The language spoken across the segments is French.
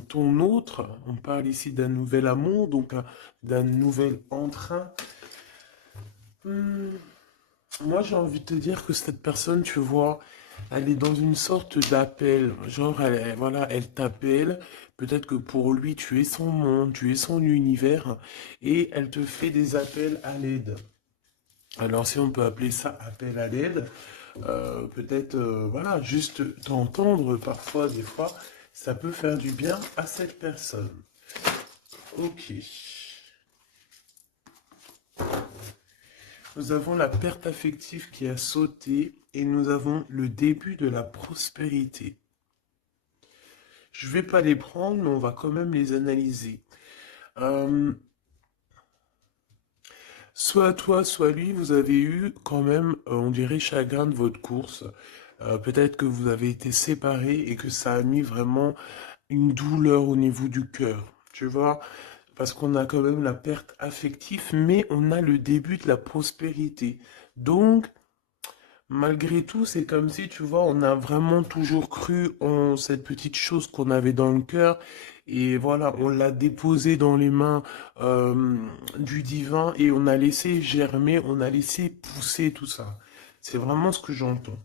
ton autre. On parle ici d'un nouvel amour, donc d'un nouvel entrain. Hmm, Moi, j'ai envie de te dire que cette personne, tu vois, elle est dans une sorte d'appel. Genre, voilà, elle t'appelle. Peut-être que pour lui, tu es son monde, tu es son univers. Et elle te fait des appels à l'aide. Alors, si on peut appeler ça appel à l'aide, peut-être, voilà, juste t'entendre parfois, des fois, ça peut faire du bien à cette personne. Ok. Nous avons la perte affective qui a sauté et nous avons le début de la prospérité. Je vais pas les prendre, mais on va quand même les analyser. Euh, Soit toi, soit lui, vous avez eu quand même, on dirait, chagrin de votre course. Peut-être que vous avez été séparés et que ça a mis vraiment une douleur au niveau du cœur. Tu vois? Parce qu'on a quand même la perte affective, mais on a le début de la prospérité. Donc, malgré tout, c'est comme si, tu vois, on a vraiment toujours cru en cette petite chose qu'on avait dans le cœur. Et voilà, on l'a déposée dans les mains euh, du divin et on a laissé germer, on a laissé pousser tout ça. C'est vraiment ce que j'entends.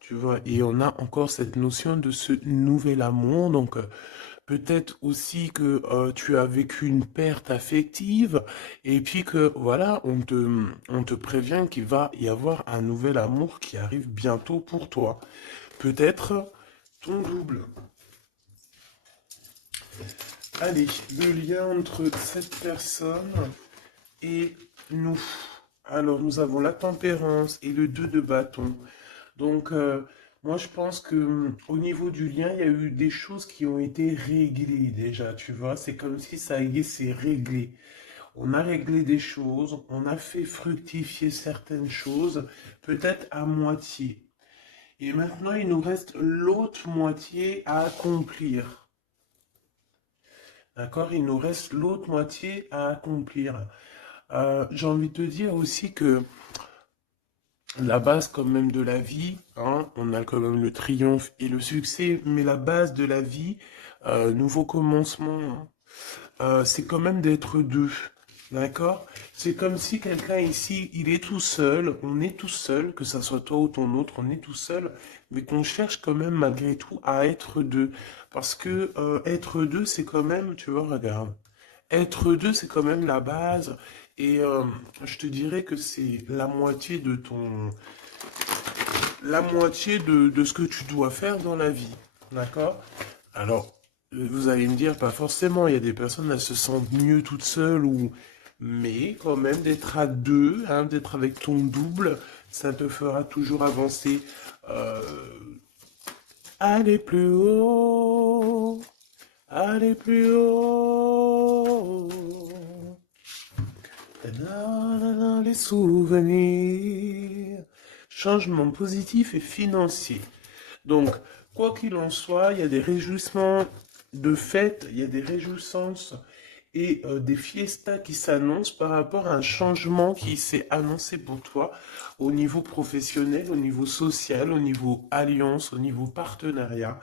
Tu vois, et on a encore cette notion de ce nouvel amour. Donc, peut-être aussi que tu as vécu une perte affective et puis que voilà, on te prévient qu'il va y avoir un nouvel amour qui arrive bientôt pour toi. Peut-être ton double. Allez, le lien entre cette personne et nous. Alors, nous avons la tempérance et le 2 de bâton. Donc, moi, je pense que au niveau du lien, il y a eu des choses qui ont été réglées déjà, tu vois. C'est comme si ça y est, c'est réglé. On a réglé des choses, on a fait fructifier certaines choses, peut-être à moitié. Et maintenant, il nous reste l'autre moitié à accomplir. D'accord? Il nous reste l'autre moitié à accomplir. J'ai envie de te dire aussi que la base quand même de la vie, hein, on a quand même le triomphe et le succès, mais la base de la vie, nouveau commencement, hein, c'est quand même d'être deux, d'accord? C'est comme si quelqu'un ici, il est tout seul, on est tout seul, que ça soit toi ou ton autre, on est tout seul, mais qu'on cherche quand même malgré tout à être deux, parce que être deux, c'est quand même, tu vois, regarde. Être deux, c'est quand même la base. Et je te dirais que c'est la moitié de ce que tu dois faire dans la vie. D'accord? Alors, vous allez me dire, pas forcément, il y a des personnes, elles se sentent mieux toutes seules ou, mais quand même d'être à deux, hein, d'être avec ton double, ça te fera toujours avancer. Euh, Aller plus haut, aller plus haut. Les souvenirs. Changement positif et financier. Donc, quoi qu'il en soit, il y a des réjouissements de fête, il y a des réjouissances et des fiestas qui s'annoncent par rapport à un changement qui s'est annoncé pour toi au niveau professionnel, au niveau social, au niveau alliance, au niveau partenariat.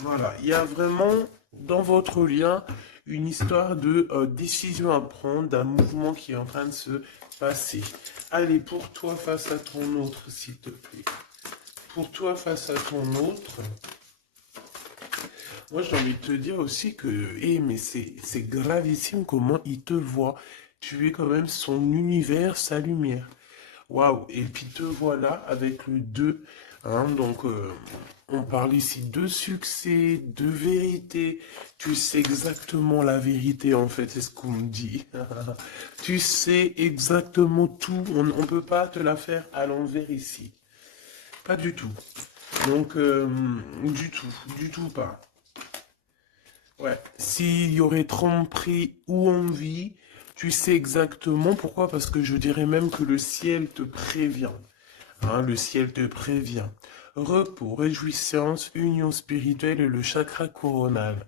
Voilà, il y a vraiment dans votre lien une histoire de décision à prendre, d'un mouvement qui est en train de se passer. Allez, pour toi face à ton autre, s'il te plaît. Pour toi face à ton autre, moi j'ai envie de te dire aussi que, mais c'est gravissime comment il te voit. Tu es quand même son univers, sa lumière. Waouh, et puis te voilà avec le 2. Hein, donc, on parle ici de succès, de vérité. Tu sais exactement la vérité, en fait, c'est ce qu'on me dit. Tu sais exactement tout. On ne peut pas te la faire à l'envers ici. Pas du tout. Donc, du tout pas. Ouais. S'il y aurait tromperie ou envie, tu sais exactement pourquoi, parce que je dirais même que le ciel te prévient. Hein, le ciel te prévient. Repos, réjouissance, union spirituelle et le chakra coronal.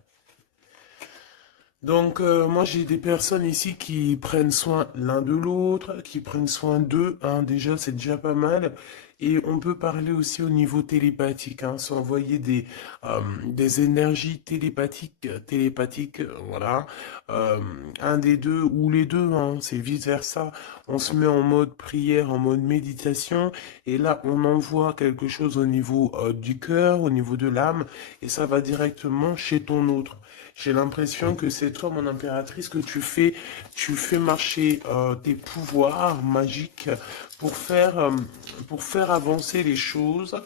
Donc, moi, j'ai des personnes ici qui prennent soin l'un de l'autre, qui prennent soin d'eux. Hein, déjà, c'est déjà pas mal. Et on peut parler aussi au niveau télépathique, hein, s'envoyer des énergies télépathiques, voilà. Euh, un des deux ou les deux, hein, c'est vice-versa. On se met en mode prière, en mode méditation, et là, on envoie quelque chose au niveau du cœur, au niveau de l'âme, et ça va directement chez ton autre. J'ai l'impression que c'est toi, mon impératrice, que tu fais marcher tes pouvoirs magiques pour faire, euh, pour faire avancer les choses,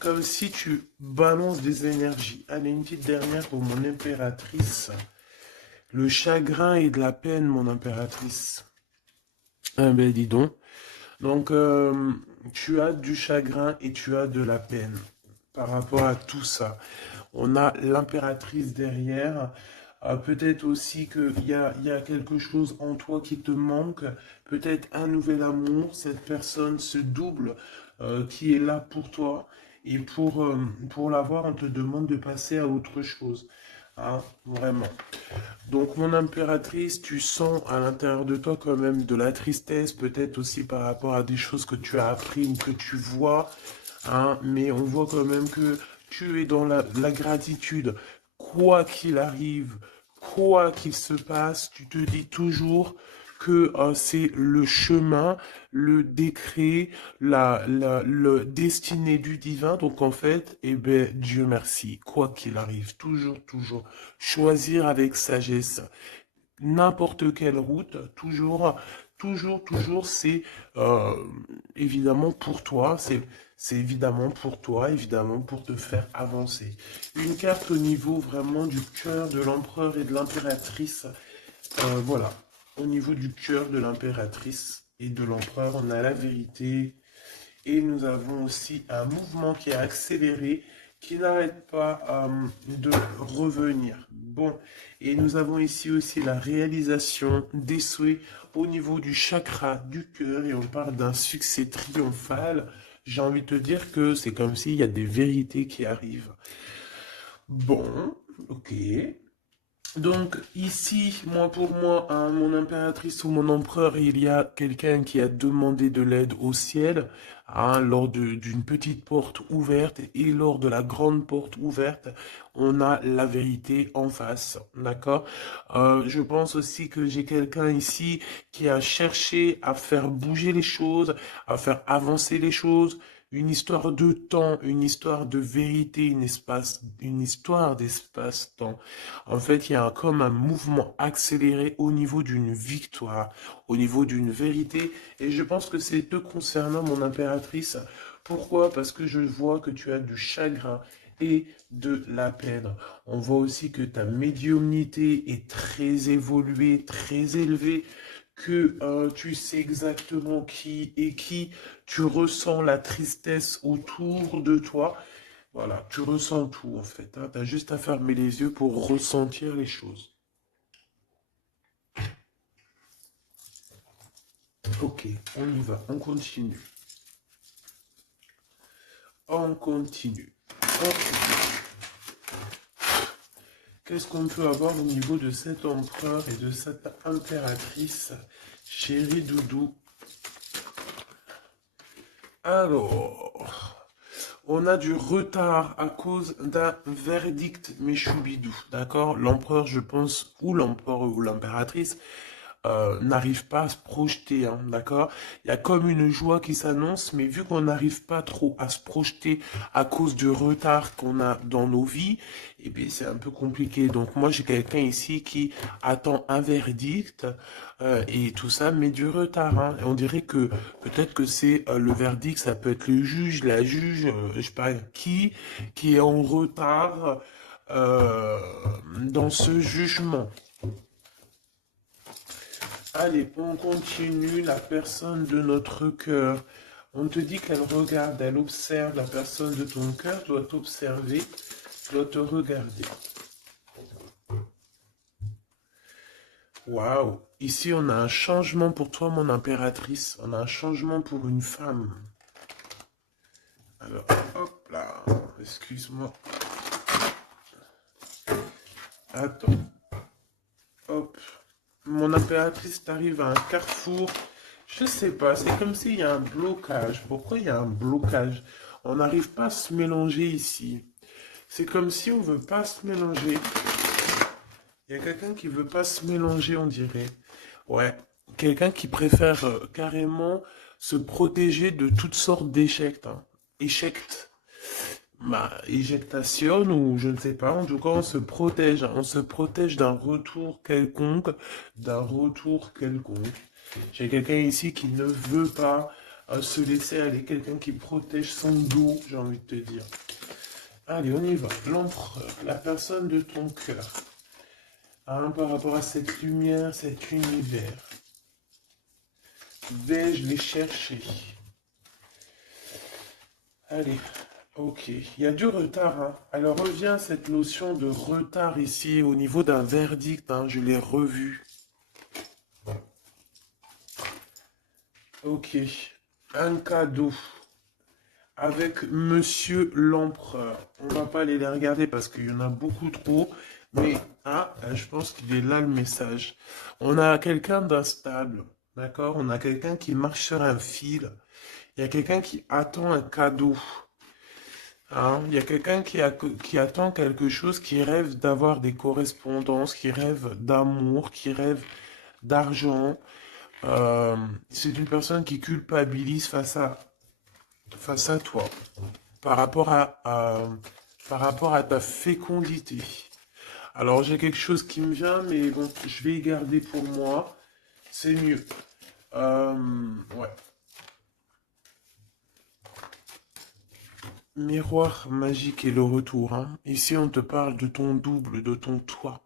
comme si tu balances des énergies. Allez, une petite dernière pour mon impératrice. Le chagrin et de la peine, mon impératrice. Ah ben dis donc. Donc, tu as du chagrin et tu as de la peine par rapport à tout ça. On a l'impératrice derrière. Peut-être aussi il y a quelque chose en toi qui te manque. Peut-être un nouvel amour. Cette personne, ce double qui est là pour toi. Et pour l'avoir, on te demande de passer à autre chose. Hein, vraiment. Donc, mon impératrice, tu sens à l'intérieur de toi quand même de la tristesse, peut-être aussi par rapport à des choses que tu as appris ou que tu vois, hein, mais on voit quand même que tu es dans la gratitude. Quoi qu'il arrive, quoi qu'il se passe, tu te dis toujours que c'est le chemin, le décret, le destiné du divin. Donc en fait, eh ben, Dieu merci, quoi qu'il arrive, toujours, choisir avec sagesse n'importe quelle route, toujours, c'est euh, évidemment pour toi, c'est évidemment pour toi, évidemment pour te faire avancer. Une carte au niveau vraiment du cœur de l'empereur et de l'impératrice, voilà, au niveau du cœur de l'impératrice et de l'empereur, on a la vérité, et nous avons aussi un mouvement qui est accéléré, qui n'arrête pas de revenir. Bon, et nous avons ici aussi la réalisation des souhaits au niveau du chakra du cœur, et on parle d'un succès triomphal. J'ai envie de te dire que c'est comme s'il y a des vérités qui arrivent. Bon, ok. Donc ici, pour moi, hein, mon impératrice ou mon empereur, il y a quelqu'un qui a demandé de l'aide au ciel, hein, d'une petite porte ouverte, et lors de la grande porte ouverte, on a la vérité en face, d'accord? Je pense aussi que j'ai quelqu'un ici qui a cherché à faire bouger les choses, à faire avancer les choses, une histoire de temps, une histoire de vérité, une histoire d'espace-temps. En fait, il y a comme un mouvement accéléré au niveau d'une victoire, au niveau d'une vérité. Et je pense que c'est te concernant, mon impératrice. Pourquoi? Parce que je vois que tu as du chagrin et de la peine. On voit aussi que ta médiumnité est très évoluée, très élevée, que tu sais exactement qui est qui, tu ressens la tristesse autour de toi. Voilà, tu ressens tout en fait. Hein. Tu as juste à fermer les yeux pour ressentir les choses. Ok, on y va, on continue. On continue. Ok. Qu'est-ce qu'on peut avoir au niveau de cet empereur et de cette impératrice, chérie Doudou? Alors, on a du retard à cause d'un verdict, mes choubidous, d'accord? L'empereur, je pense, ou l'empereur ou l'impératrice, n'arrive pas à se projeter, hein, d'accord? Il y a comme une joie qui s'annonce, mais vu qu'on n'arrive pas trop à se projeter à cause du retard qu'on a dans nos vies, eh bien c'est un peu compliqué. Donc moi j'ai quelqu'un ici qui attend un verdict et tout ça, mais du retard. Hein. Et on dirait que peut-être que c'est le verdict, ça peut être le juge, la juge, je sais pas qui est en retard euh, dans ce jugement. Allez, on continue la personne de notre cœur. On te dit qu'elle regarde, elle observe la personne de ton cœur, doit t'observer, doit te regarder. Waouh! Ici, on a un changement pour toi, mon impératrice. On a un changement pour une femme. Alors, hop là. Excuse-moi. Attends. Hop. Mon impératrice, t'arrive à un carrefour. Je sais pas, c'est comme s'il y a un blocage. Pourquoi il y a un blocage? On n'arrive pas à se mélanger ici. C'est comme si on veut pas se mélanger. Il y a quelqu'un qui veut pas se mélanger, on dirait. Ouais, quelqu'un qui préfère carrément se protéger de toutes sortes d'échecs, hein. Échecs. Bah, éjectation ou je ne sais pas. En tout cas, on se protège, hein. On se protège d'un retour quelconque, d'un retour quelconque. J'ai quelqu'un ici qui ne veut pas se laisser aller, quelqu'un qui protège son dos, j'ai envie de te dire. Allez, on y va. L'empereur, la personne de ton cœur, hein, par rapport à cette lumière, cet univers. Vais-je les chercher? Allez, ok. Il y a du retard, hein. Alors revient cette notion de retard ici au niveau d'un verdict, hein. Je l'ai revu. Ok. Un cadeau avec Monsieur l'Empereur. On va pas aller les regarder parce qu'il y en a beaucoup trop. Mais, ah, je pense qu'il est là le message. On a quelqu'un d'instable, d'accord? On a quelqu'un qui marche sur un fil. Il y a quelqu'un qui attend un cadeau. Hein, il y a quelqu'un qui attend quelque chose, qui rêve d'avoir des correspondances, qui rêve d'amour, qui rêve d'argent. Euh, c'est une personne qui culpabilise face à toi, par rapport par rapport à ta fécondité. Alors j'ai quelque chose qui me vient, mais bon, je vais y garder pour moi. C'est mieux. Ouais. Miroir magique et le retour, hein. Ici, on te parle de ton double, de ton toi.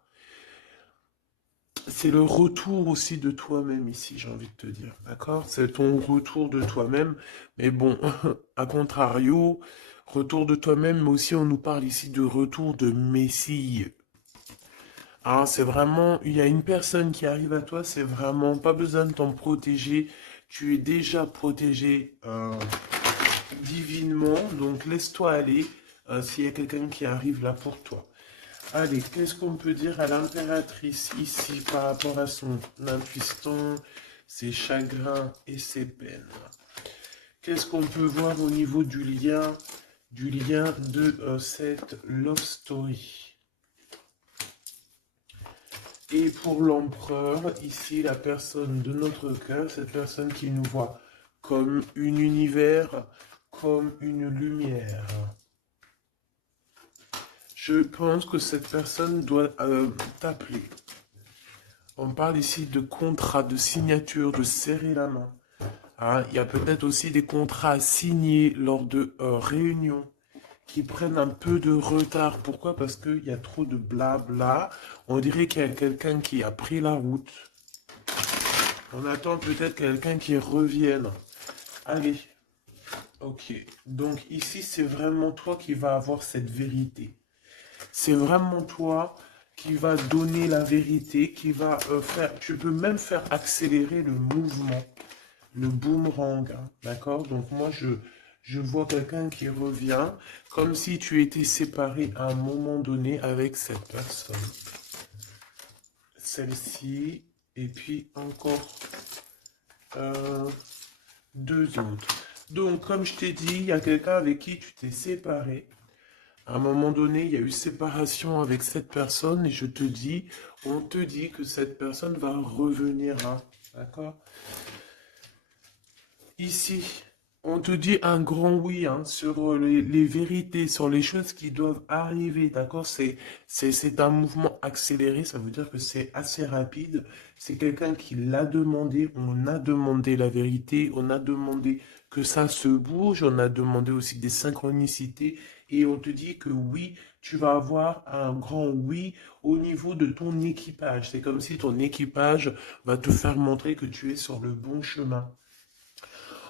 C'est le retour aussi de toi-même ici, j'ai envie de te dire, d'accord? C'est ton retour de toi-même, mais bon, à contrario, retour de toi-même, mais aussi on nous parle ici de retour de Messie. Ah, c'est vraiment, il y a une personne qui arrive à toi, c'est vraiment pas besoin de t'en protéger, tu es déjà protégé divinement, donc laisse-toi aller s'il y a quelqu'un qui arrive là pour toi. Allez, qu'est-ce qu'on peut dire à l'impératrice ici par rapport à son impuissance, ses chagrins et ses peines? Qu'est-ce qu'on peut voir au niveau du lien de cette love story? Et pour l'empereur, ici, la personne de notre cœur, cette personne qui nous voit comme un univers, comme une lumière. Je pense que cette personne doit t'appeler. On parle ici de contrat, de signature, de serrer la main. Hein, il y a peut-être aussi des contrats signés lors de réunions qui prennent un peu de retard. Pourquoi? Parce qu'il y a trop de blabla. On dirait qu'il y a quelqu'un qui a pris la route. On attend peut-être quelqu'un qui revienne. Allez. Ok. Donc ici, c'est vraiment toi qui vas avoir cette vérité. C'est vraiment toi qui va donner la vérité, qui va faire... Tu peux même faire accélérer le mouvement, le boomerang, hein, d'accord? Donc moi, je vois quelqu'un qui revient, comme si tu étais séparé à un moment donné avec cette personne. Celle-ci, et puis encore deux autres. Donc, comme je t'ai dit, il y a quelqu'un avec qui tu t'es séparé. À un moment donné, il y a eu séparation avec cette personne et je te dis, on te dit que cette personne va revenir, hein, d'accord? Ici, on te dit un grand oui, hein, sur les vérités, sur les choses qui doivent arriver, d'accord? C'est un mouvement accéléré, ça veut dire que c'est assez rapide. C'est quelqu'un qui l'a demandé, on a demandé la vérité, on a demandé que ça se bouge, on a demandé aussi des synchronicités et on te dit que oui, tu vas avoir un grand oui au niveau de ton équipage. C'est comme si ton équipage va te faire montrer que tu es sur le bon chemin.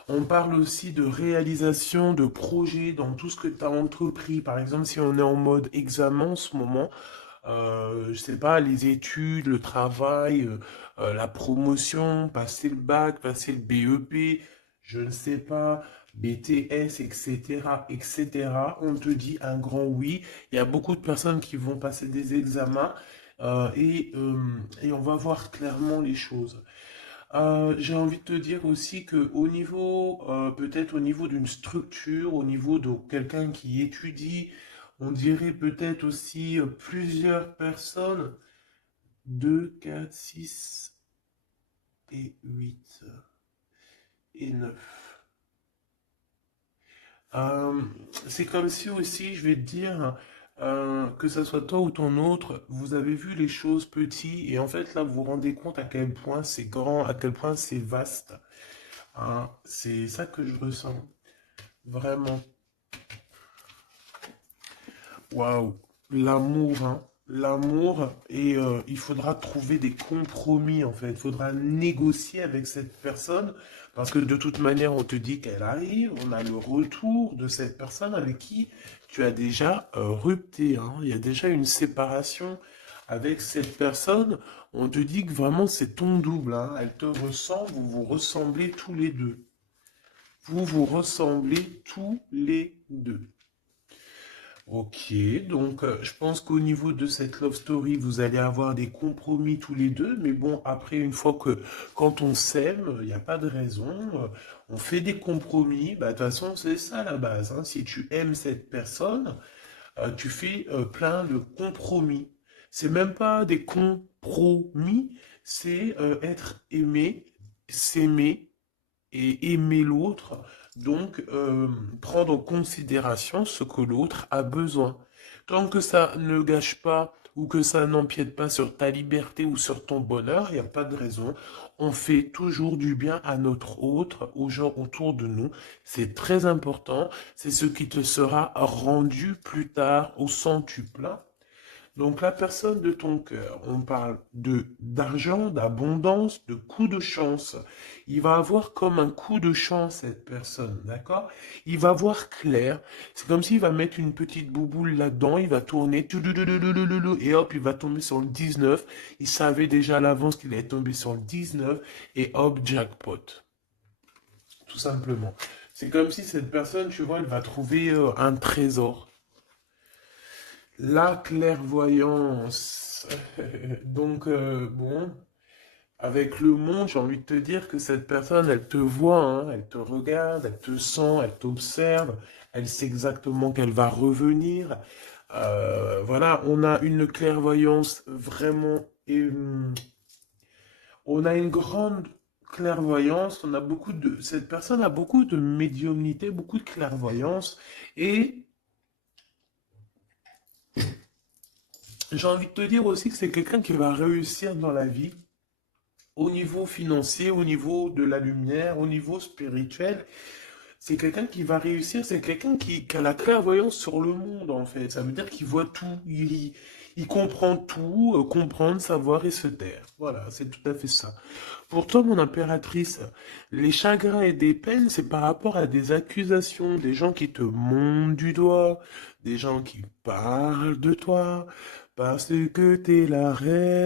On parle aussi de réalisation de projets dans tout ce que tu as entrepris. Par exemple, si on est en mode examen en ce moment, je sais pas, les études, le travail, la promotion, passer le bac, passer le BEP, je ne sais pas, BTS, etc., etc. On te dit un grand oui. Il y a beaucoup de personnes qui vont passer des examens et on va voir clairement les choses. J'ai envie de te dire aussi que au niveau, peut-être au niveau d'une structure, au niveau de quelqu'un qui étudie, on dirait peut-être aussi plusieurs personnes, 2, 4, 6 et 8 et 9. Euh, c'est comme si aussi, je vais te dire, que ça soit toi ou ton autre, vous avez vu les choses petits et en fait là vous vous rendez compte à quel point c'est grand, à quel point c'est vaste. Hein. C'est ça que je ressens, vraiment. Waouh, l'amour, hein. L'amour, et il faudra trouver des compromis en fait. Il faudra négocier avec cette personne parce que de toute manière, on te dit qu'elle arrive. On a le retour de cette personne avec qui tu as déjà rupté. Hein. Il y a déjà une séparation avec cette personne. On te dit que vraiment c'est ton double. Hein. Elle te ressemble, vous vous ressemblez tous les deux. Vous vous ressemblez tous les deux. Ok, donc je pense qu'au niveau de cette love story, vous allez avoir des compromis tous les deux, mais bon, après, une fois que quand on s'aime, il n'y a pas de raison, on fait des compromis, bah, de toute façon, c'est ça la base, hein. Si tu aimes cette personne, tu fais plein de compromis. C'est même pas des compromis, c'est être aimé, s'aimer et aimer l'autre, donc prendre en considération ce que l'autre a besoin. Tant que ça ne gâche pas ou que ça n'empiète pas sur ta liberté ou sur ton bonheur, il n'y a pas de raison. On fait toujours du bien à notre autre, aux gens autour de nous. C'est très important. C'est ce qui te sera rendu plus tard au centuple. Donc la personne de ton cœur, on parle de d'argent, d'abondance, de coup de chance. Il va avoir comme un coup de chance cette personne, d'accord? Il va voir clair. C'est comme s'il va mettre une petite bouboule là-dedans, il va tourner, et hop, il va tomber sur le 19. Il savait déjà à l'avance qu'il allait tomber sur le 19, et hop, jackpot. Tout simplement. C'est comme si cette personne, tu vois, elle va trouver un trésor. La clairvoyance. Donc, bon, avec le monde, j'ai envie de te dire que cette personne, elle te voit, hein, elle te regarde, elle te sent, elle t'observe, elle sait exactement qu'elle va revenir. Voilà, on a une clairvoyance vraiment, on a une grande clairvoyance, on a beaucoup de, cette personne a beaucoup de médiumnité, beaucoup de clairvoyance, et j'ai envie de te dire aussi que c'est quelqu'un qui va réussir dans la vie au niveau financier, au niveau de la lumière, au niveau spirituel. C'est quelqu'un qui va réussir, c'est quelqu'un qui a la clairvoyance sur le monde, en fait. Ça veut dire qu'il voit tout, il comprend tout, comprendre, savoir et se taire. Voilà, c'est tout à fait ça. Pour toi, mon impératrice, les chagrins et des peines, c'est par rapport à des accusations, des gens qui te montent du doigt, des gens qui parlent de toi, parce que t'es la reine.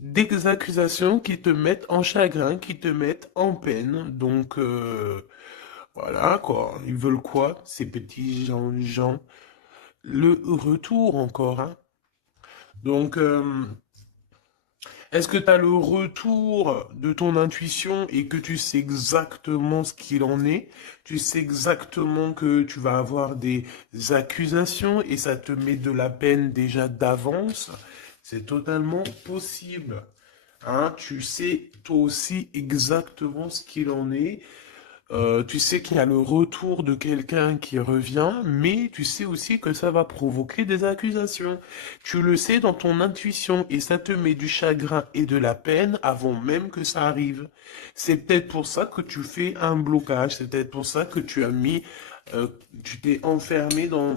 Des accusations qui te mettent en chagrin, qui te mettent en peine. Donc, voilà, quoi. Ils veulent quoi, ces petits gens? Le retour encore, hein. Donc, est-ce que tu as le retour de ton intuition et que tu sais exactement ce qu'il en est? Tu sais exactement que tu vas avoir des accusations et ça te met de la peine déjà d'avance? C'est totalement possible. Hein, tu sais toi aussi exactement ce qu'il en est. Tu sais qu'il y a le retour de quelqu'un qui revient, mais tu sais aussi que ça va provoquer des accusations. Tu le sais dans ton intuition et ça te met du chagrin et de la peine avant même que ça arrive. C'est peut-être pour ça que tu fais un blocage, c'est peut-être pour ça que tu as mis, tu t'es enfermé dans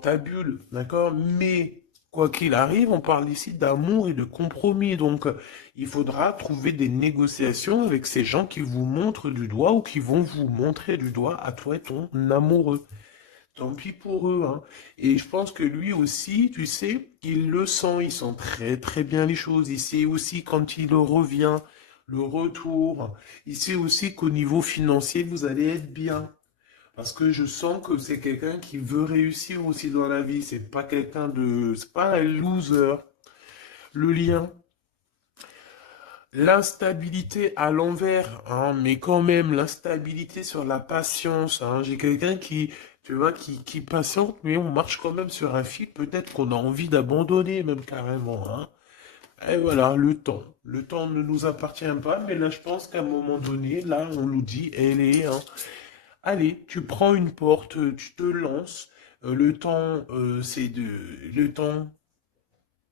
ta bulle, d'accord? Mais quoi qu'il arrive, on parle ici d'amour et de compromis. Donc, il faudra trouver des négociations avec ces gens qui vous montrent du doigt ou qui vont vous montrer du doigt à toi et ton amoureux. Tant pis pour eux, hein. Et je pense que lui aussi, tu sais, il le sent, il sent très très bien les choses. Il sait aussi quand il revient, le retour. Il sait aussi qu'au niveau financier, vous allez être bien. Parce que je sens que c'est quelqu'un qui veut réussir aussi dans la vie. C'est pas quelqu'un de... C'est pas un loser. Le lien. L'instabilité à l'envers, hein, mais quand même, l'instabilité sur la patience. Hein. J'ai quelqu'un qui, tu vois, qui patiente, mais on marche quand même sur un fil. Peut-être qu'on a envie d'abandonner, même carrément. Hein. Et voilà, le temps. Le temps ne nous appartient pas, mais là, je pense qu'à un moment donné, là, on nous dit, elle est, hein, allez, tu prends une porte, tu te lances. Le temps, c'est de, le temps,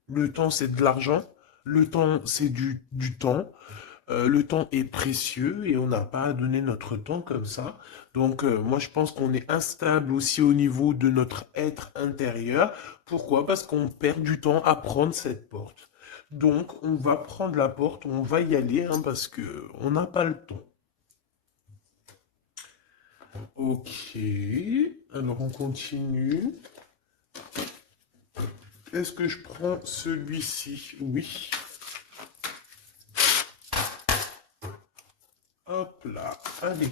le temps, c'est de l'argent. Le temps, c'est du temps. Le temps est précieux et on n'a pas à donner notre temps comme ça. Donc, moi, je pense qu'on est instable aussi au niveau de notre être intérieur. Pourquoi? Parce qu'on perd du temps à prendre cette porte. Donc, on va prendre la porte, on va y aller, hein, parce que on n'a pas le temps. Ok. Alors, on continue. Est-ce que je prends celui-ci? Oui. Hop là. Allez.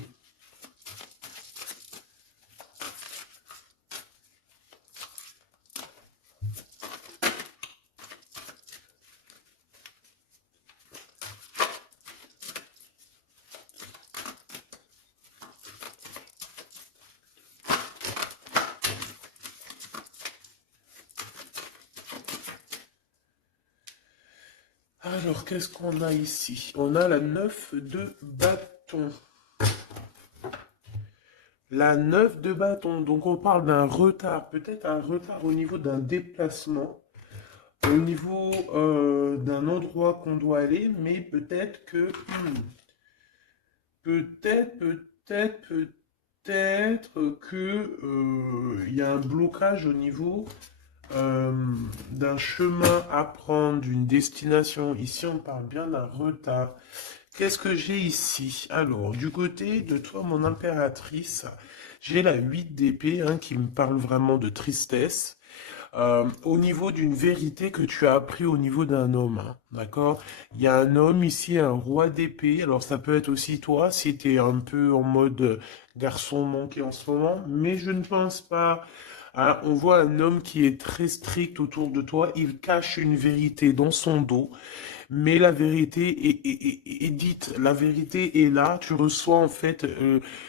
Alors, qu'est-ce qu'on a ici? On a la 9 de bâton. La 9 de bâton. Donc, on parle d'un retard. Peut-être un retard au niveau d'un déplacement. Au niveau d'un endroit qu'on doit aller. Mais peut-être que... peut-être que il y a un blocage au niveau euh, d'un chemin à prendre, d'une destination. Ici, on parle bien d'un retard. Qu'est-ce que j'ai ici? Alors, du côté de toi, mon impératrice, j'ai la 8 d'épée, hein, qui me parle vraiment de tristesse. Au niveau d'une vérité que tu as appris au niveau d'un homme, hein, d'accord? Il y a un homme ici, un roi d'épée. Alors, ça peut être aussi toi, si tu es un peu en mode garçon manqué en ce moment, mais je ne pense pas. Hein, on voit un homme qui est très strict autour de toi. Il cache une vérité dans son dos. Mais la vérité est dite, la vérité est là, tu reçois en fait,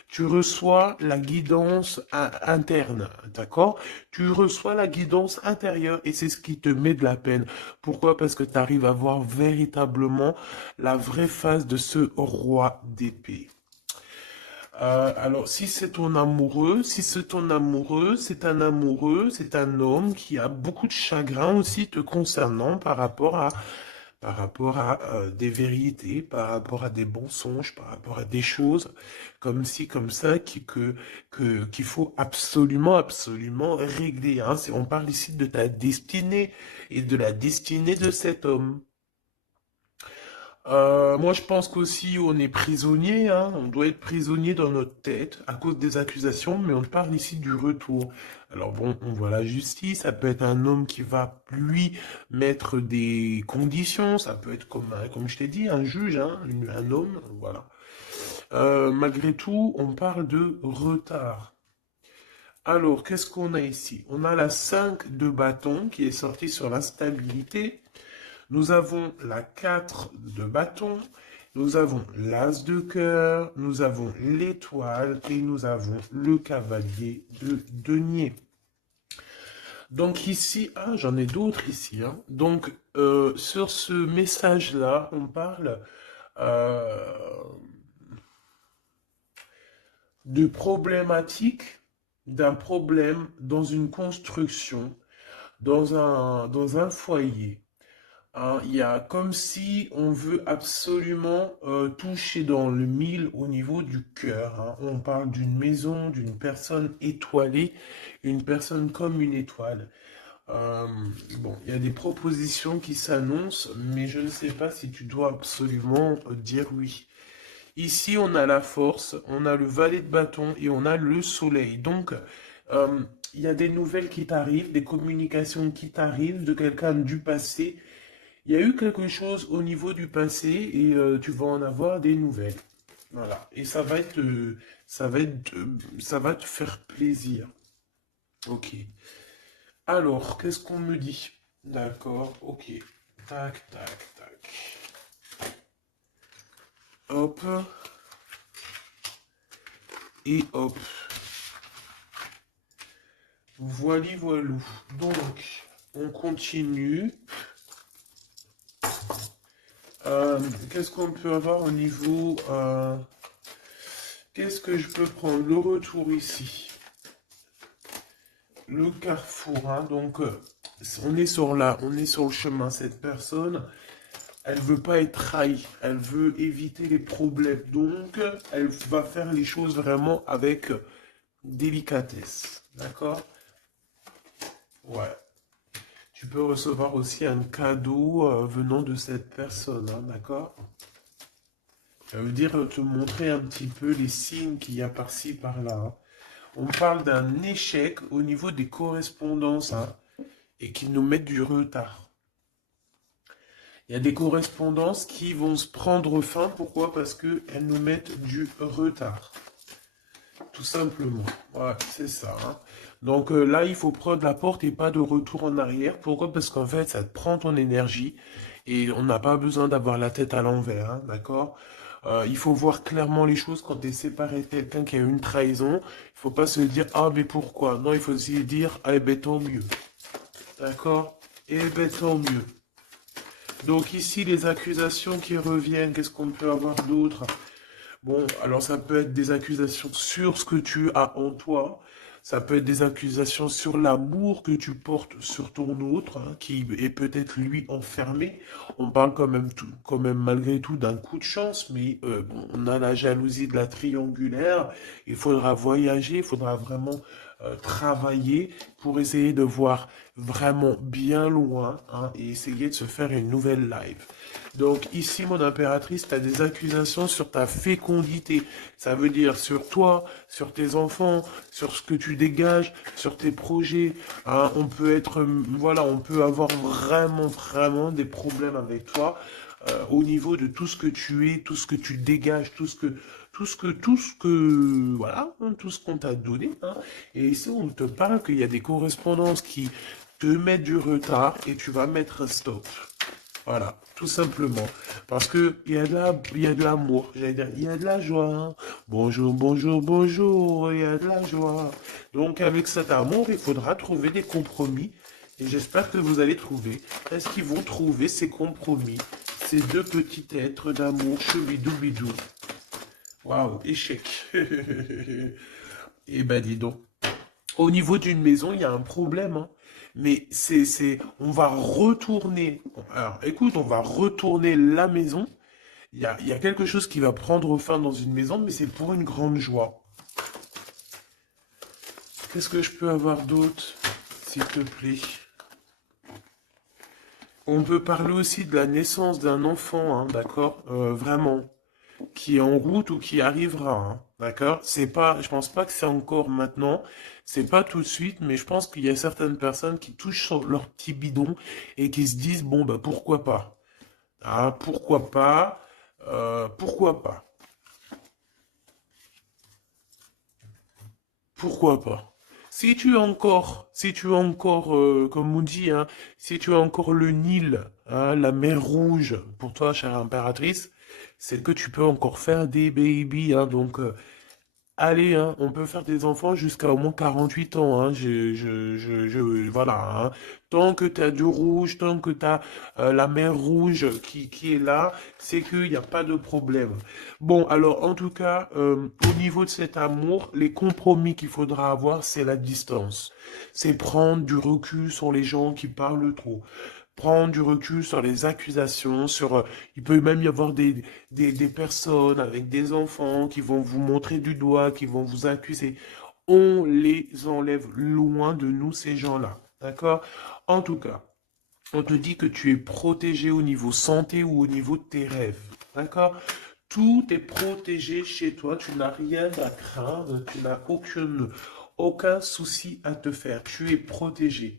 tu reçois la guidance interne, d'accord? Tu reçois la guidance intérieure et c'est ce qui te met de la peine. Pourquoi? Parce que tu arrives à voir véritablement la vraie face de ce roi d'épée. Alors, si c'est ton amoureux, si c'est ton amoureux, c'est un homme qui a beaucoup de chagrin aussi te concernant par rapport à des vérités, par rapport à des mensonges, par rapport à des choses comme ci, comme ça, qu'il faut absolument, absolument régler. Hein. On parle ici de ta destinée et de la destinée de cet homme. Moi, je pense qu'aussi on est prisonnier, hein. On doit être prisonnier dans notre tête à cause des accusations, mais on parle ici du retour. Alors bon, on voit la justice, ça peut être un homme qui va lui mettre des conditions, ça peut être comme je t'ai dit, un juge, hein, un homme, voilà. Malgré tout, on parle de retard. Alors, qu'est-ce qu'on a ici? On a la 5 de bâton qui est sortie sur l'instabilité. Nous avons la 4 de bâton, nous avons l'as de cœur, nous avons l'étoile et nous avons le cavalier de denier. Donc ici, ah, j'en ai d'autres ici. Hein. Donc sur ce message-là, on parle euh, de problématique, d'un problème dans une construction, dans un foyer. Hein, il y a comme si on veut absolument toucher dans le mille au niveau du cœur. Hein. On parle d'une maison, d'une personne étoilée, une personne comme une étoile. Euh, bon, il y a des propositions qui s'annoncent, mais je ne sais pas si tu dois absolument dire oui. Ici, on a la force, on a le valet de bâton et on a le soleil. Donc, euh, il y a des nouvelles qui t'arrivent, des communications qui t'arrivent de quelqu'un du passé. Il y a eu quelque chose au niveau du passé et tu vas en avoir des nouvelles. Voilà. Et ça va te faire plaisir. Ok. Alors, qu'est-ce qu'on me dit? D'accord, ok. Tac, tac, tac. Hop. Et hop. Voili voilou. Donc, on continue. Qu'est-ce qu'on peut avoir au niveau... qu'est-ce que je peux prendre? Le retour ici. Le carrefour, hein, donc on est on est sur le chemin. Cette personne, elle veut pas être trahie, elle veut éviter les problèmes, donc elle va faire les choses vraiment avec délicatesse, d'accord? Ouais. Tu peux recevoir aussi un cadeau venant de cette personne, hein, d'accord? Ça veut dire te montrer un petit peu les signes qu'il y a par-ci, par-là, hein. On parle d'un échec au niveau des correspondances, hein, et qui nous mettent du retard. Il y a des correspondances qui vont se prendre fin. Pourquoi? Parce qu'elles nous mettent du retard. Tout simplement. Ouais, c'est ça, hein. Donc là, il faut prendre la porte et pas de retour en arrière. Pourquoi? Parce qu'en fait, ça te prend ton énergie et on n'a pas besoin d'avoir la tête à l'envers, hein, d'accord? Il faut voir clairement les choses quand tu es séparé de quelqu'un qui a eu une trahison. Il faut pas se dire, ah, mais pourquoi? Non, il faut se dire, ah, eh ben, tant mieux. D'accord? Eh ben, tant mieux. Donc ici, les accusations qui reviennent, qu'est-ce qu'on peut avoir d'autre? Bon, alors ça peut être des accusations sur ce que tu as en toi, ça peut être des accusations sur l'amour que tu portes sur ton autre, hein, qui est peut-être lui enfermé. On parle quand même malgré tout d'un coup de chance, mais bon, on a la jalousie de la triangulaire. Il faudra voyager, il faudra vraiment travailler pour essayer de voir vraiment bien loin, hein, et essayer de se faire une nouvelle live. Donc ici, mon impératrice, tu as des accusations sur ta fécondité. Ça veut dire sur toi, sur tes enfants, sur ce que tu dégages, sur tes projets, hein. On peut être, voilà, on peut avoir vraiment des problèmes avec toi au niveau de tout ce que tu es, tout ce que tu dégages, voilà, hein, tout ce qu'on t'a donné, hein. Et ici, on te parle qu'il y a des correspondances qui te mettent du retard et tu vas mettre un stop. Voilà, tout simplement. Parce que il y a de l'amour, j'allais dire, il y a de la joie, hein. Bonjour, bonjour, bonjour, il y a de la joie. Donc, avec cet amour, il faudra trouver des compromis. Et j'espère que vous allez trouver. Est-ce qu'ils vont trouver ces compromis? Ces deux petits êtres d'amour, choubidoubidou. Waouh, échec. Eh ben, dis donc. Au niveau d'une maison, il y a un problème, hein. Mais on va retourner. Alors, écoute, on va retourner la maison. Il y a quelque chose qui va prendre fin dans une maison, mais c'est pour une grande joie. Qu'est-ce que je peux avoir d'autre, s'il te plaît? On peut parler aussi de la naissance d'un enfant, hein, d'accord? Vraiment. Qui est en route ou qui arrivera, hein, d'accord? C'est pas, je pense pas que c'est encore maintenant, c'est pas tout de suite, mais je pense qu'il y a certaines personnes qui touchent sur leur petit bidon et qui se disent, bon, bah, pourquoi pas? Ah, pourquoi pas? Pourquoi pas? Pourquoi pas? Si tu es encore, comme on dit, hein, si tu as encore le Nil, hein, la mer Rouge, pour toi, chère impératrice, c'est que tu peux encore faire des baby, hein, donc, allez, hein, on peut faire des enfants jusqu'à au moins 48 ans, hein, voilà, hein. Tant que tu as du rouge, tant que tu as la mer rouge qui est là, c'est qu'il n'y a pas de problème. Bon, alors, en tout cas, au niveau de cet amour, les compromis qu'il faudra avoir, c'est la distance. C'est prendre du recul sur les gens qui parlent trop. Prendre du recul sur les accusations, il peut même y avoir des personnes avec des enfants qui vont vous montrer du doigt, qui vont vous accuser. On les enlève loin de nous, ces gens-là. D'accord? En tout cas, on te dit que tu es protégé au niveau santé ou au niveau de tes rêves. D'accord? Tout est protégé chez toi. Tu n'as rien à craindre. Tu n'as aucun souci à te faire. Tu es protégé.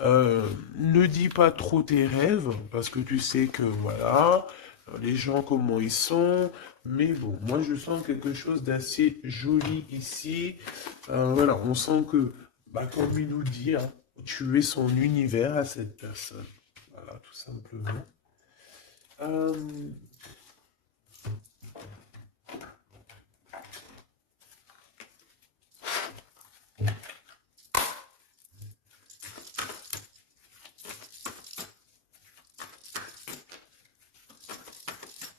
Ne dis pas trop tes rêves, parce que tu sais que, voilà, les gens, comment ils sont. Mais bon, moi je sens quelque chose d'assez joli ici. Voilà, on sent que, bah, comme il nous dit, hein, tu es son univers à cette personne. Voilà, tout simplement. Euh,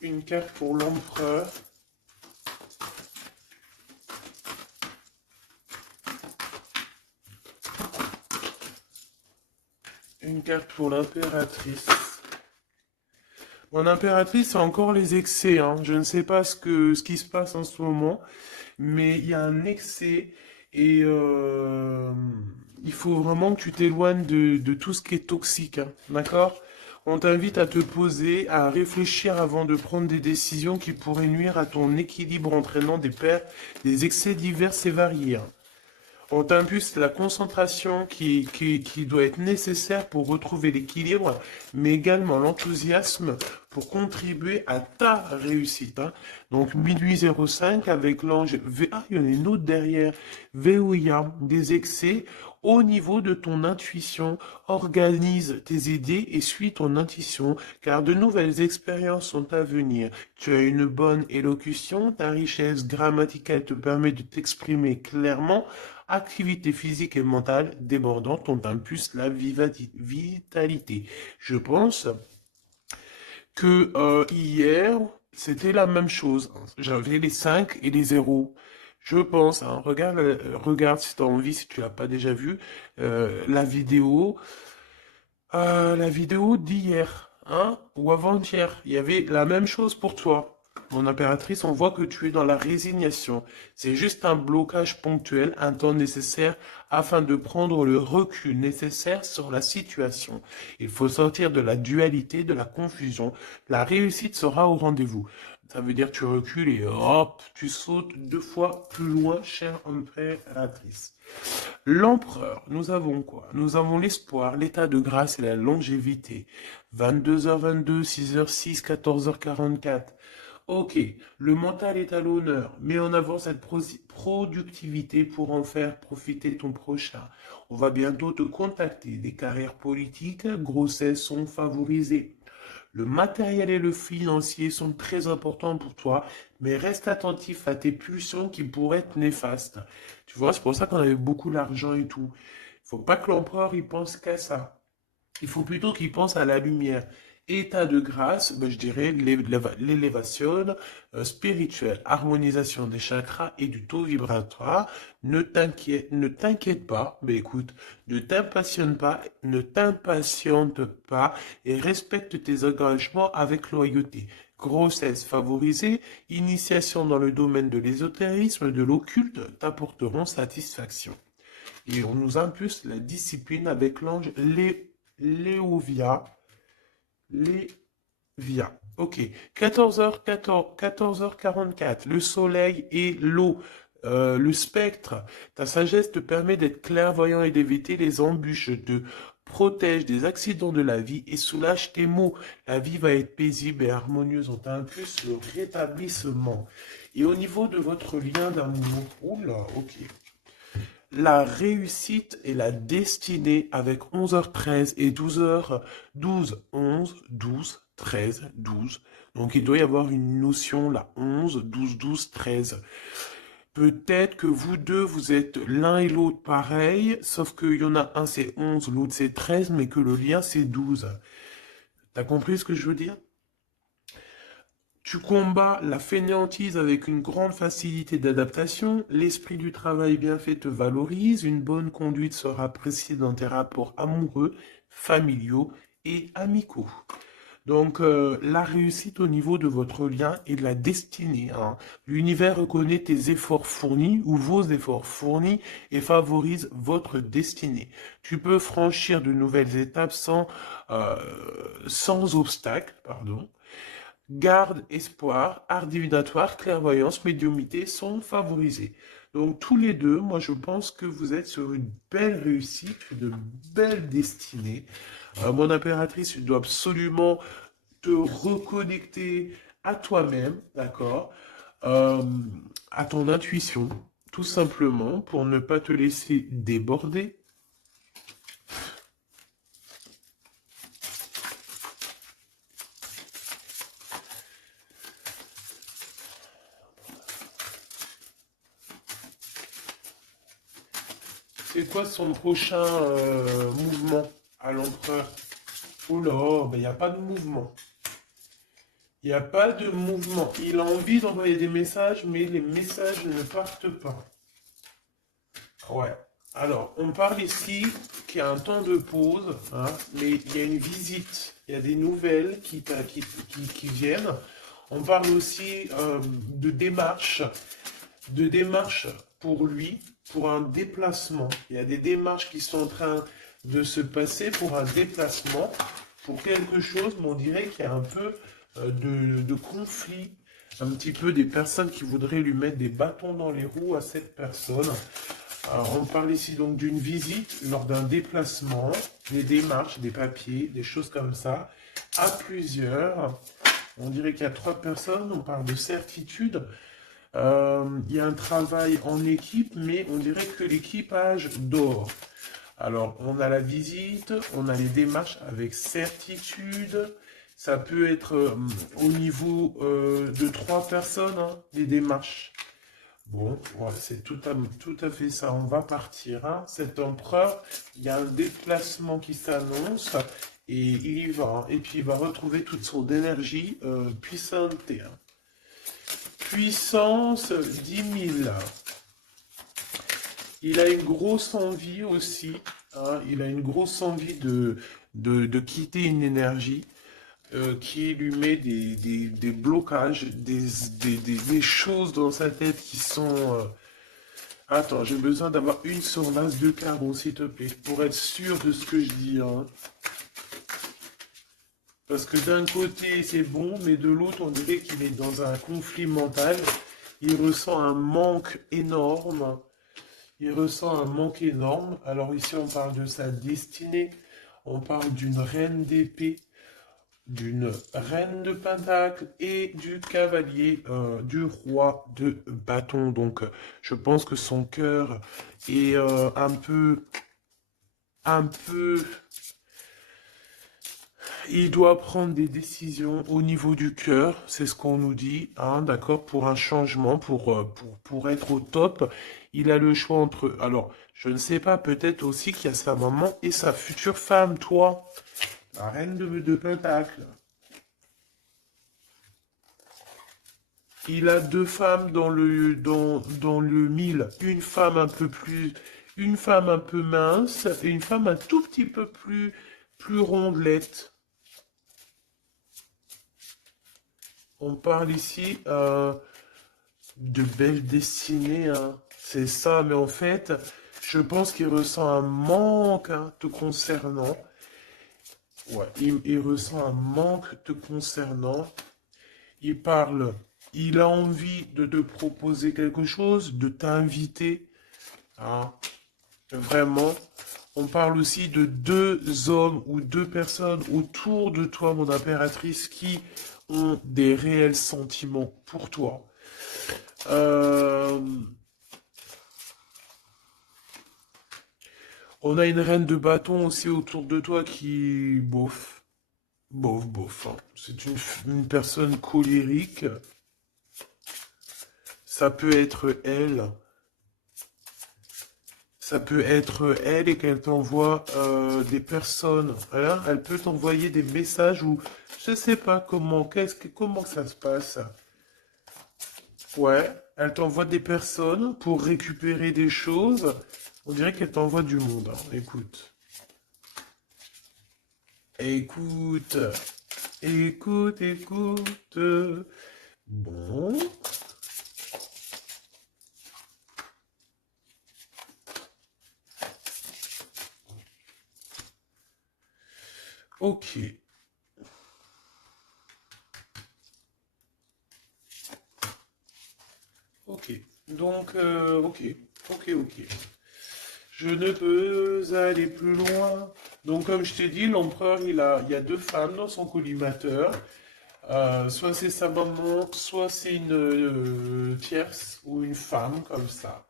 une carte pour l'empereur. Une carte pour l'impératrice. Mon impératrice, c'est encore les excès, hein. Je ne sais pas ce qui se passe en ce moment, mais il y a un excès et il faut vraiment que tu t'éloignes de tout ce qui est toxique, hein. D'accord? On t'invite à te poser, à réfléchir avant de prendre des décisions qui pourraient nuire à ton équilibre entraînant des excès divers et variés, hein. On t'impulse la concentration qui doit être nécessaire pour retrouver l'équilibre, mais également l'enthousiasme pour contribuer à ta réussite, hein. Donc 1805 avec l'ange V. Ah, il y en a une autre derrière. Veolia, des excès au niveau de ton intuition. Organise tes idées et suis ton intuition, car de nouvelles expériences sont à venir. Tu as une bonne élocution, ta richesse grammaticale te permet de t'exprimer clairement. Activité physique et mentale débordante ont impulse la vitalité. Je pense que hier, c'était la même chose. J'avais les 5 et les 0. Je pense, hein, regarde si tu as envie, si tu l'as pas déjà vu, la vidéo d'hier, hein, ou avant-hier. Il y avait la même chose pour toi. Mon impératrice, on voit que tu es dans la résignation. C'est juste un blocage ponctuel, un temps nécessaire afin de prendre le recul nécessaire sur la situation. Il faut sortir de la dualité, de la confusion. La réussite sera au rendez-vous. Ça veut dire que tu recules et hop, tu sautes 2 fois plus loin, chère impératrice. L'empereur, nous avons quoi? Nous avons l'espoir, l'état de grâce et la longévité. 22h22, 6h06, 14h44. Ok, le mental est à l'honneur. Mets en avant cette productivité pour en faire profiter ton prochain. On va bientôt te contacter. Des carrières politiques, grossesses sont favorisées. Le matériel et le financier sont très importants pour toi, mais reste attentif à tes pulsions qui pourraient être néfastes. Tu vois, c'est pour ça qu'on avait beaucoup d'argent et tout. Il faut pas que l'empereur il pense qu'à ça. Il faut plutôt qu'il pense à la lumière. État de grâce, ben, je dirais l'élévation spirituelle, harmonisation des chakras et du taux vibratoire. Ne t'inquiète pas, mais écoute, ne t'impatiente pas et respecte tes engagements avec loyauté. Grossesse favorisée, initiation dans le domaine de l'ésotérisme, de l'occulte t'apporteront satisfaction. Et on nous impulse la discipline avec l'ange Léovia. Lévia. Ok. 14h44. Le soleil et l'eau. Le spectre. Ta sagesse te permet d'être clairvoyant et d'éviter les embûches. Te protège des accidents de la vie et soulage tes maux. La vie va être paisible et harmonieuse. On t'impulse le rétablissement. Et au niveau de votre lien d'amour. Oula, ok. La réussite et la destinée avec 11h13 et 12h12, 11, 12, 13, 12. Donc il doit y avoir une notion là, 11, 12, 12, 13. Peut-être que vous deux, vous êtes l'un et l'autre pareil, sauf qu'il y en a un c'est 11, l'autre c'est 13, mais que le lien c'est 12. T'as compris ce que je veux dire? Tu combats la fainéantise avec une grande facilité d'adaptation, l'esprit du travail bien fait te valorise, une bonne conduite sera appréciée dans tes rapports amoureux, familiaux et amicaux. Donc la réussite au niveau de votre lien et de la destinée, hein. L'univers reconnaît tes efforts fournis ou vos efforts fournis et favorise votre destinée. Tu peux franchir de nouvelles étapes euh, sans obstacle, pardon. Garde, espoir, art divinatoire, clairvoyance, médiumité sont favorisés. Donc tous les deux, moi je pense que vous êtes sur une belle réussite, une belle destinée. Mon impératrice, tu dois absolument te reconnecter à toi-même, d'accord? Euh, à ton intuition, tout simplement, pour ne pas te laisser déborder. C'est quoi son prochain mouvement à l'empereur? Oula, ben il n'y a pas de mouvement. Il n'y a pas de mouvement. Il a envie d'envoyer des messages, mais les messages ne partent pas. Ouais. Alors, on parle ici qu'il y a un temps de pause, hein, mais il y a une visite, il y a des nouvelles qui viennent. On parle aussi de démarches pour lui, pour un déplacement. Il y a des démarches qui sont en train de se passer pour un déplacement, pour quelque chose, mais on dirait qu'il y a un peu de conflit, un petit peu des personnes qui voudraient lui mettre des bâtons dans les roues à cette personne. Alors, on parle ici donc d'une visite lors d'un déplacement, des démarches, des papiers, des choses comme ça, à plusieurs. On dirait qu'il y a 3 personnes, on parle de certitude. Il y a un travail en équipe, mais on dirait que l'équipage dort. Alors, on a la visite, on a les démarches avec certitude. Ça peut être au niveau de 3 personnes, hein, les démarches. Bon, voilà, c'est tout à fait ça. On va partir, hein. Cet empereur, il y a un déplacement qui s'annonce et il y va, hein. Et puis il va retrouver toute son énergie puissante, hein. Puissance 10 000. Il a une grosse envie aussi, hein. Il a une grosse envie de quitter une énergie qui lui met des blocages, des choses dans sa tête qui sont... Attends, j'ai besoin d'avoir une sur l'as de carreau, s'il te plaît, pour être sûr de ce que je dis, hein. Parce que d'un côté, c'est bon, mais de l'autre, on dirait qu'il est dans un conflit mental. Il ressent un manque énorme. Il ressent un manque énorme. Alors ici, on parle de sa destinée. On parle d'une reine d'épée, d'une reine de pentacle et du cavalier du roi de bâton. Donc, je pense que son cœur est un peu, il doit prendre des décisions au niveau du cœur, c'est ce qu'on nous dit, hein, d'accord, pour un changement, pour être au top. Il a le choix entre, alors, je ne sais pas, peut-être aussi qu'il y a sa maman et sa future femme, toi, la reine de pentacle. Il a 2 femmes dans le mille. Une femme un peu mince et une femme un tout petit peu plus rondelette. On parle ici de belle destinée, hein. C'est ça, mais en fait, je pense qu'il ressent un manque, hein, te concernant. Ouais, il ressent un manque te concernant. Il parle, il a envie de te proposer quelque chose, de t'inviter, hein, vraiment. On parle aussi de 2 hommes ou 2 personnes autour de toi, mon impératrice, qui ont des réels sentiments pour toi. Euh, on a une reine de bâton aussi autour de toi qui, bof, bof, bof, hein. C'est une personne colérique. Ça peut être elle. Ça peut être elle et qu'elle t'envoie des personnes, hein. Elle peut t'envoyer des messages ou je sais pas comment ça se passe. Ouais, elle t'envoie des personnes pour récupérer des choses. On dirait qu'elle t'envoie du monde, hein. Écoute. Écoute. Écoute, écoute. Bon. Ok. Ok. Donc, ok. Ok, ok. Je ne peux aller plus loin. Donc, comme je t'ai dit, l'empereur, il y a 2 femmes dans son collimateur. Soit c'est sa maman, soit c'est une tierce ou une femme comme ça.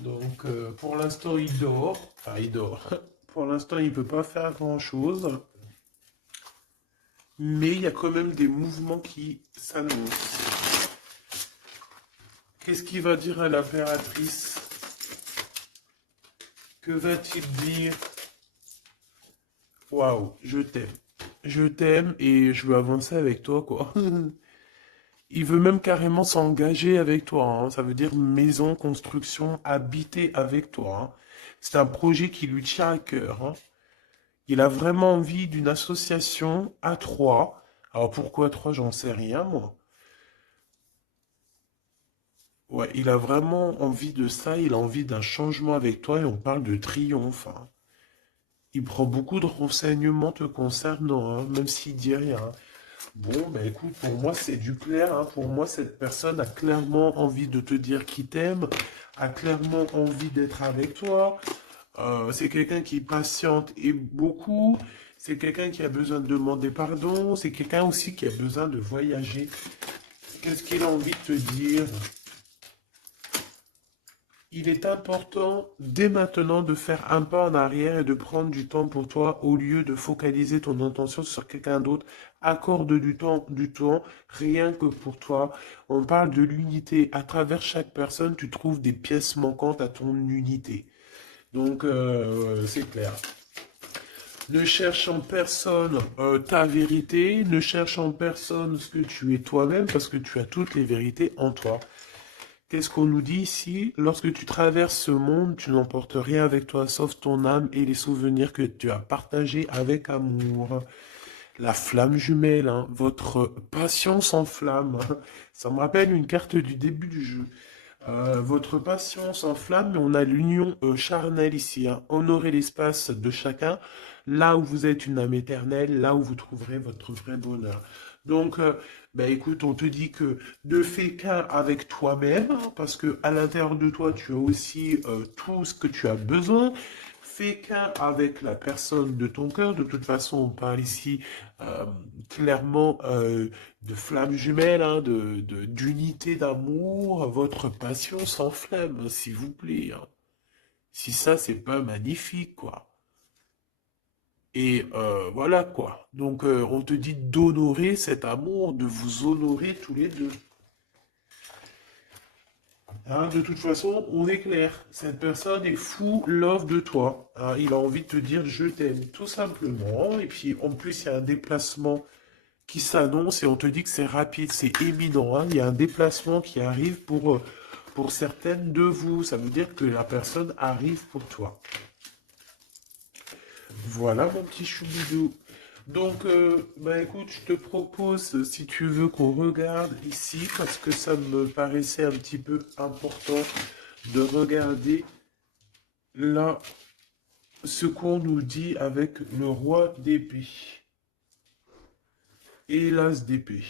Donc pour l'instant il dort, enfin il dort. Pour l'instant il peut pas faire grand-chose, mais il y a quand même des mouvements qui s'annoncent. Qu'est-ce qu'il va dire à l'impératrice? Que va-t-il dire? Waouh, je t'aime. Je t'aime et je veux avancer avec toi, quoi. Il veut même carrément s'engager avec toi, hein. Ça veut dire maison, construction, habiter avec toi, hein. C'est un projet qui lui tient à cœur, hein. Il a vraiment envie d'une association à trois. Alors pourquoi trois, j'en sais rien, moi. Ouais, il a vraiment envie de ça, il a envie d'un changement avec toi et on parle de triomphe, hein. Il prend beaucoup de renseignements te concernant, hein, même s'il dit rien. Bon, ben écoute, pour moi c'est du clair, hein. Pour moi cette personne a clairement envie de te dire qu'il t'aime, a clairement envie d'être avec toi. C'est quelqu'un qui patiente et beaucoup. C'est quelqu'un qui a besoin de demander pardon. C'est quelqu'un aussi qui a besoin de voyager. Qu'est-ce qu'il a envie de te dire? Il est important dès maintenant de faire un pas en arrière et de prendre du temps pour toi au lieu de focaliser ton intention sur quelqu'un d'autre. Accorde du temps rien que pour toi. On parle de l'unité. À travers chaque personne, tu trouves des pièces manquantes à ton unité. Donc, c'est clair. Ne cherche en personne ta vérité, ne cherche en personne ce que tu es toi-même parce que tu as toutes les vérités en toi. Qu'est-ce qu'on nous dit ici? Lorsque tu traverses ce monde, tu n'emportes rien avec toi sauf ton âme et les souvenirs que tu as partagés avec amour. La flamme jumelle, hein, votre passion s'enflamme. Ça me rappelle une carte du début du jeu. Votre passion s'enflamme, mais on a l'union charnelle ici, hein. Honorez l'espace de chacun, là où vous êtes une âme éternelle, là où vous trouverez votre vrai bonheur. Donc, ben écoute, on te dit que ne fais qu'un avec toi-même, hein, parce que à l'intérieur de toi, tu as aussi tout ce que tu as besoin. Fais qu'un avec la personne de ton cœur. De toute façon, on parle ici euh, clairement de flammes jumelles, hein, d'unité d'amour. Votre passion s'enflamme, s'il vous plaît, hein. Si ça, c'est pas magnifique, quoi. Et voilà, quoi. Donc, on te dit d'honorer cet amour, de vous honorer tous les deux. Hein, de toute façon, on est clair. Cette personne est fou love de toi. Hein, il a envie de te dire je t'aime, tout simplement. Et puis, en plus, il y a un déplacement qui s'annonce et on te dit que c'est rapide, c'est éminent, hein. Il y a un déplacement qui arrive pour certaines de vous. Ça veut dire que la personne arrive pour toi. Voilà mon petit choubidou. Donc, bah écoute, je te propose, si tu veux, qu'on regarde ici, parce que ça me paraissait un petit peu important de regarder là ce qu'on nous dit avec le roi d'épée et l'as d'épée.